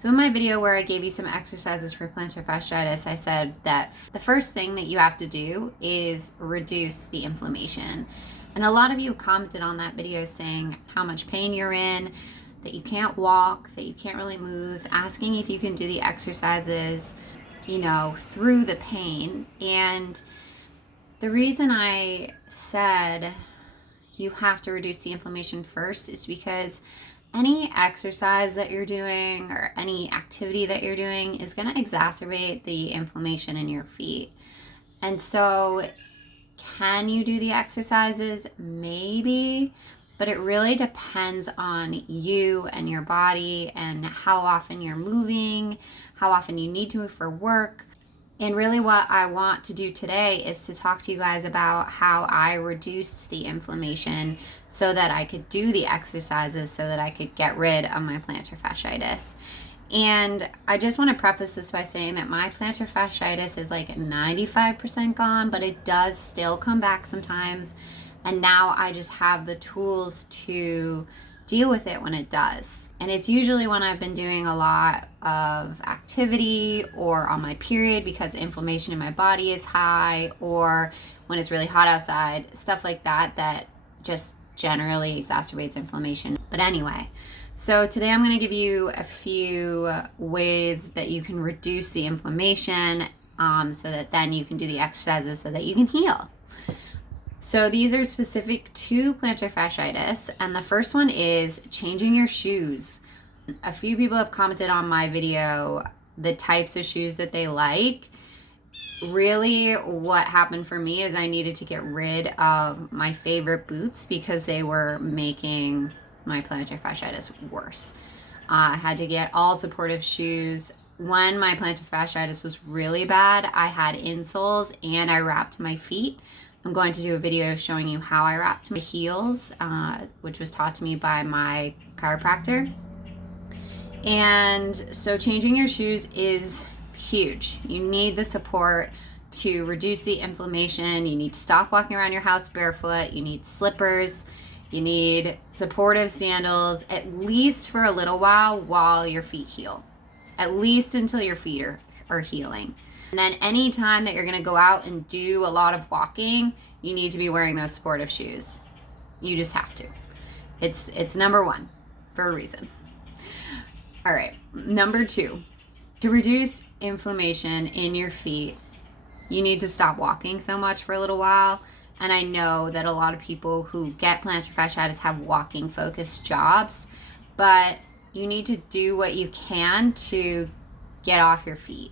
So in my video where I gave you some exercises for plantar fasciitis, I said that the first thing that you have to do is reduce the inflammation. And a lot of you commented on that video saying how much pain you're in, that you can't walk, that you can't really move, asking if you can do the exercises, through the pain. And the reason I said you have to reduce the inflammation first is because any exercise that you're doing or any activity that you're doing is going to exacerbate the inflammation in your feet. And so, can you do the exercises? Maybe, but it really depends on you and your body and how often you're moving, how often you need to move for work. And really what I want to do today is to talk to you guys about how I reduced the inflammation so that I could do the exercises so that I could get rid of my plantar fasciitis. And I just want to preface this by saying that my plantar fasciitis is like 95% gone, but it does still come back sometimes. And now I just have the tools to deal with it when it does. And it's usually when I've been doing a lot of activity or on my period because inflammation in my body is high, or when it's really hot outside, stuff like that, that just generally exacerbates inflammation. But anyway, so today I'm going to give you a few ways that you can reduce the inflammation so that then you can do the exercises so that you can heal. So these are specific to plantar fasciitis, and the first one is changing your shoes. A few people have commented on my video the types of shoes that they like. Really, what happened for me is I needed to get rid of my favorite boots because they were making my plantar fasciitis worse. I had to get all supportive shoes. When my plantar fasciitis was really bad, I had insoles and I wrapped my feet. I'm going to do a video showing you how I wrapped my heels, which was taught to me by my chiropractor. And so changing your shoes is huge. You need the support to reduce the inflammation. You need to stop walking around your house barefoot. You need slippers. You need supportive sandals, at least for a little while your feet heal. At least until your feet are healing. And then any time that you're going to go out and do a lot of walking, you need to be wearing those supportive shoes. You just have to. It's number one for a reason. All right, number two, to reduce inflammation in your feet, you need to stop walking so much for a little while. And I know that a lot of people who get plantar fasciitis have walking focused jobs, but you need to do what you can to get off your feet,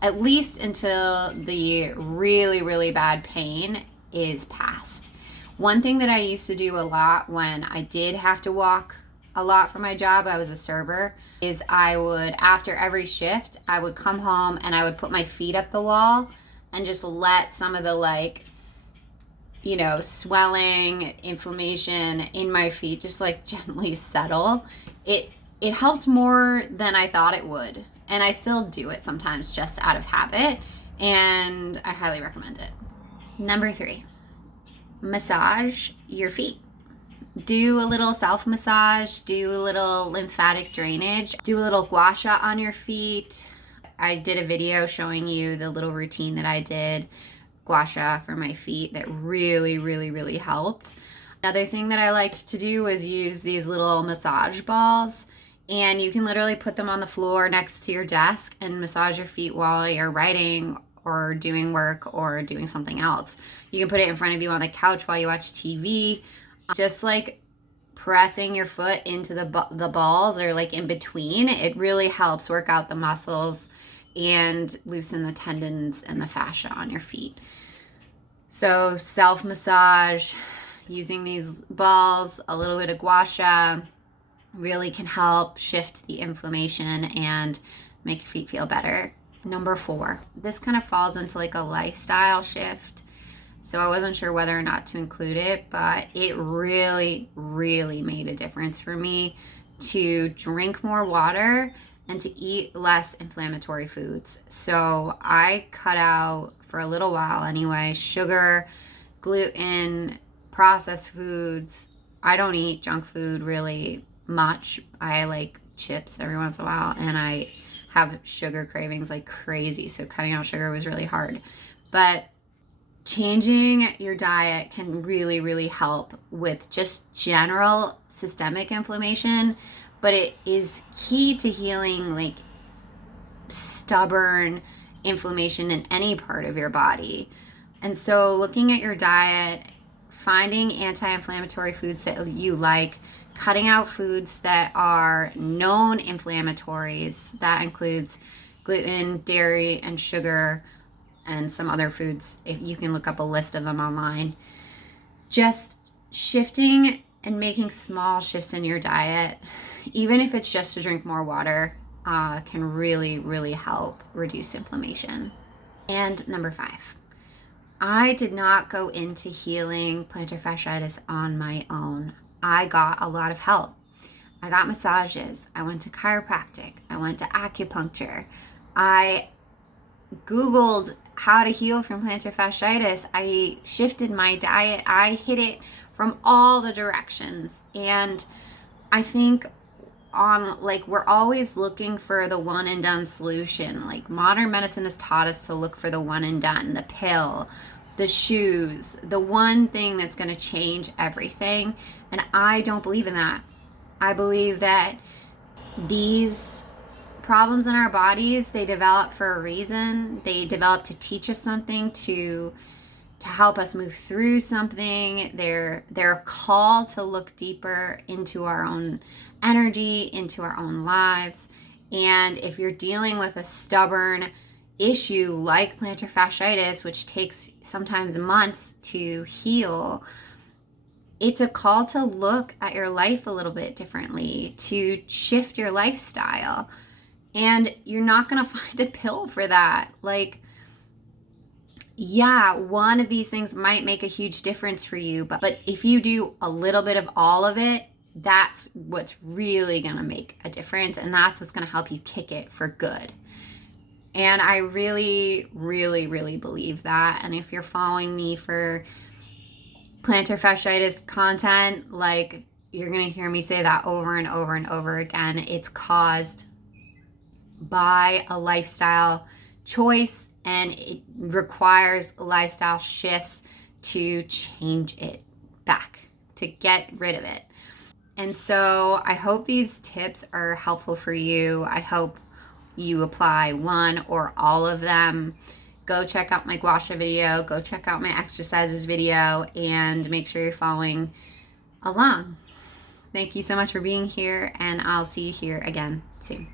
at least until the really, really bad pain is past. One thing that I used to do a lot when I did have to walk a lot for my job, I was a server, is I would, after every shift, I would come home and I would put my feet up the wall and just let some of the swelling, inflammation in my feet just gently settle. It helped more than I thought it would. And I still do it sometimes just out of habit, and I highly recommend it. Number three, massage your feet. Do a little self-massage, do a little lymphatic drainage, do a little gua sha on your feet. I did a video showing you the little routine that I did, gua sha for my feet, that really, really, really helped. Another thing that I liked to do was use these little massage balls. And you can literally put them on the floor next to your desk and massage your feet while you're writing or doing work or doing something else. You can put it in front of you on the couch while you watch TV. Just pressing your foot into the balls or in between, it really helps work out the muscles and loosen the tendons and the fascia on your feet. So self-massage, using these balls, a little bit of gua sha, really can help shift the inflammation and make your feet feel better. Number four, this kind of falls into a lifestyle shift. So I wasn't sure whether or not to include it, but it really, really made a difference for me to drink more water and to eat less inflammatory foods. So I cut out, for a little while anyway, sugar, gluten, processed foods. I don't eat junk food really much. I chips every once in a while, and I have sugar cravings like crazy. So cutting out sugar was really hard. But changing your diet can really, really help with just general systemic inflammation, but it is key to healing like stubborn inflammation in any part of your body. And so looking at your diet, finding anti-inflammatory foods that you like, cutting out foods that are known inflammatories, that includes gluten, dairy, and sugar, and some other foods. If you can look up a list of them online. Just shifting and making small shifts in your diet, even if it's just to drink more water, can really, really help reduce inflammation. And number 5, I did not go into healing plantar fasciitis on my own. I got a lot of help. I got massages. I went to chiropractic. I went to acupuncture. I Googled how to heal from plantar fasciitis. I shifted my diet. I hit it from all the directions. And I think we're always looking for the one and done solution. Like modern medicine has taught us to look for the one and done, the pill, the shoes, the one thing that's going to change everything. And I don't believe in that. I believe that these problems in our bodies, they develop for a reason. They develop to teach us something, to help us move through something. They're a call to look deeper into our own energy, into our own lives. And if you're dealing with a stubborn issue like plantar fasciitis, which takes sometimes months to heal, it's a call to look at your life a little bit differently, to shift your lifestyle. And you're not going to find a pill for that. Like, yeah, one of these things might make a huge difference for you, but if you do a little bit of all of it, that's what's really going to make a difference, and that's what's going to help you kick it for good. And I really, really, really believe that. And if you're following me for plantar fasciitis content, like, you're going to hear me say that over and over and over again. It's caused by a lifestyle choice, and it requires lifestyle shifts to change it back, to get rid of it. And so I hope these tips are helpful for you. I hope you apply one or all of them. Go check out my gua sha video, go check out my exercises video, and make sure you're following along. Thank you so much for being here, and I'll see you here again soon.